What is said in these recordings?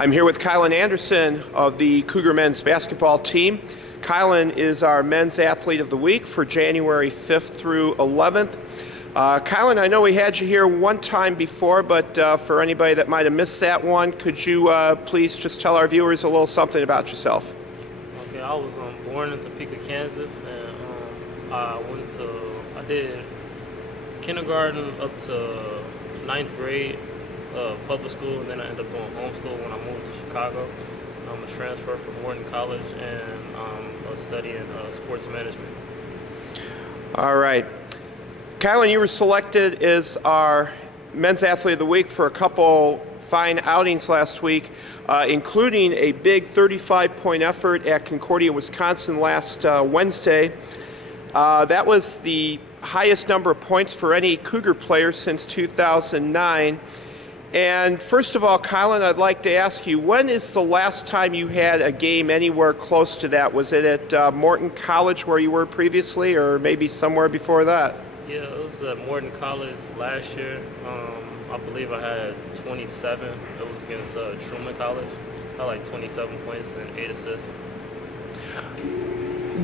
I'm here with Kylan Anderson of the Cougar men's basketball team. Kylan is our men's athlete of the week for January 5th through 11th. Kylan, I know we had you here one time before, but for anybody that might have missed that one, could you please just tell our viewers a little something about yourself? Okay, I was born in Topeka, Kansas, and I did kindergarten up to 9th grade, public school, and then I ended up doing homeschool when I moved to Chicago. I'm a transfer from Wharton College, and I'm studying sports management. All right. Kylan, you were selected as our men's athlete of the week for a couple fine outings last week, including a big 35-point effort at Concordia, Wisconsin last Wednesday. That was the highest number of points for any Cougar player since 2009. And first of all, Kylan, I'd like to ask you, when is the last time you had a game anywhere close to that? Was it at Wharton College where you were previously, or maybe somewhere before that? Yeah, it was at Wharton College last year. I believe I had 27. It was against Truman College. I had like 27 points and 8 assists.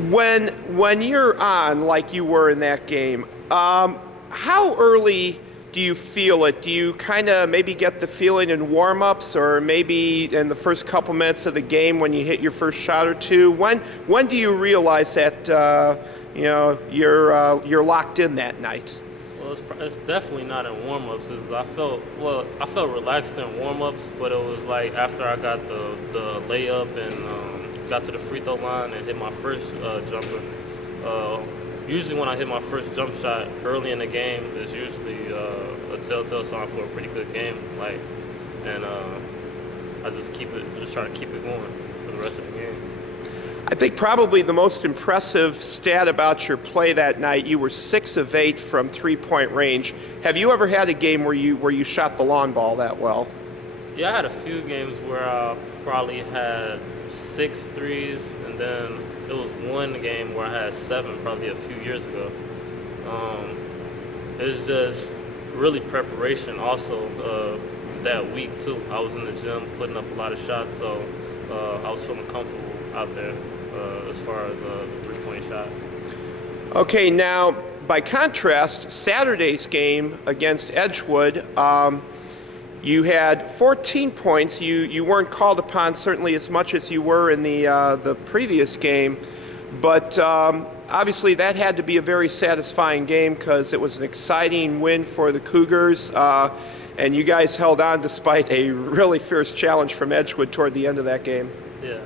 When you're on, like you were in that game, how early do you feel it? Do you kind of maybe get the feeling in warm-ups, or maybe in the first couple minutes of the game when you hit your first shot or two? When do you realize that you're locked in that night? Well, it's definitely not in warm-ups. I felt relaxed in warm-ups, but it was like after I got the layup and got to the free throw line and hit my first jumper. Usually when I hit my first jump shot early in the game, it's usually a telltale sign for a pretty good game. I just try to keep it going for the rest of the game. I think probably the most impressive stat about your play that night, you were 6 of 8 from three-point range. Have you ever had a game where you shot the lawn ball that well? Yeah, I had a few games where I probably had 6 threes, and then there was one game where I had 7, probably a few years ago. It was just really preparation also that week too. I was in the gym putting up a lot of shots, so I was feeling comfortable out there as far as the three-point shot. Okay, now by contrast, Saturday's game against Edgewood, you had 14 points. You weren't called upon certainly as much as you were in the previous game, but obviously that had to be a very satisfying game because it was an exciting win for the Cougars, and you guys held on despite a really fierce challenge from Edgewood toward the end of that game. Yeah,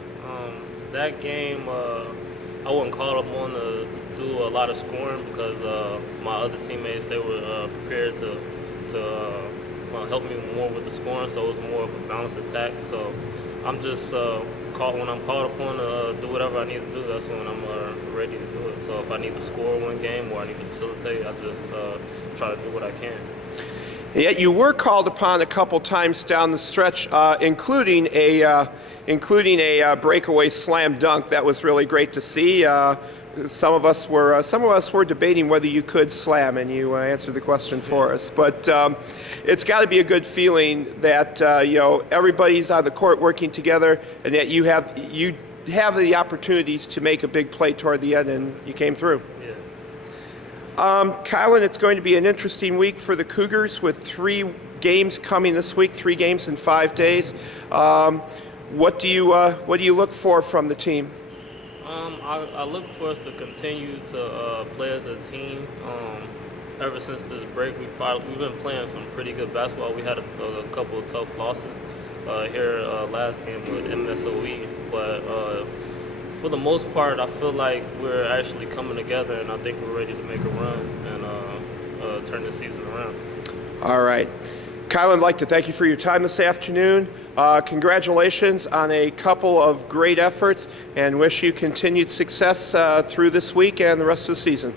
that game I wasn't called upon to do a lot of scoring because my other teammates, they were prepared to help me more with the scoring, so it was more of a balanced attack. So I'm just when I'm called upon to do whatever I need to do, that's when I'm ready to do it. So if I need to score one game or I need to facilitate, I just try to do what I can. Yet you were called upon a couple times down the stretch, including a breakaway slam dunk. That was really great to see. Some of us were debating whether you could slam, and you answered the question for us. But it's got to be a good feeling that everybody's on the court working together, and that you have the opportunities to make a big play toward the end, and you came through. Yeah. Kylan, it's going to be an interesting week for the Cougars with 3 games coming this week, 3 games in 5 days. What do you look for from the team? I look for us to continue to play as a team. Ever since this break, we've been playing some pretty good basketball. We had a couple of tough losses here last game with MSOE, but for the most part, I feel like we're actually coming together, and I think we're ready to make a run and turn the season around. All right. Kylan, I'd like to thank you for your time this afternoon. Congratulations on a couple of great efforts, and wish you continued success through this week and the rest of the season.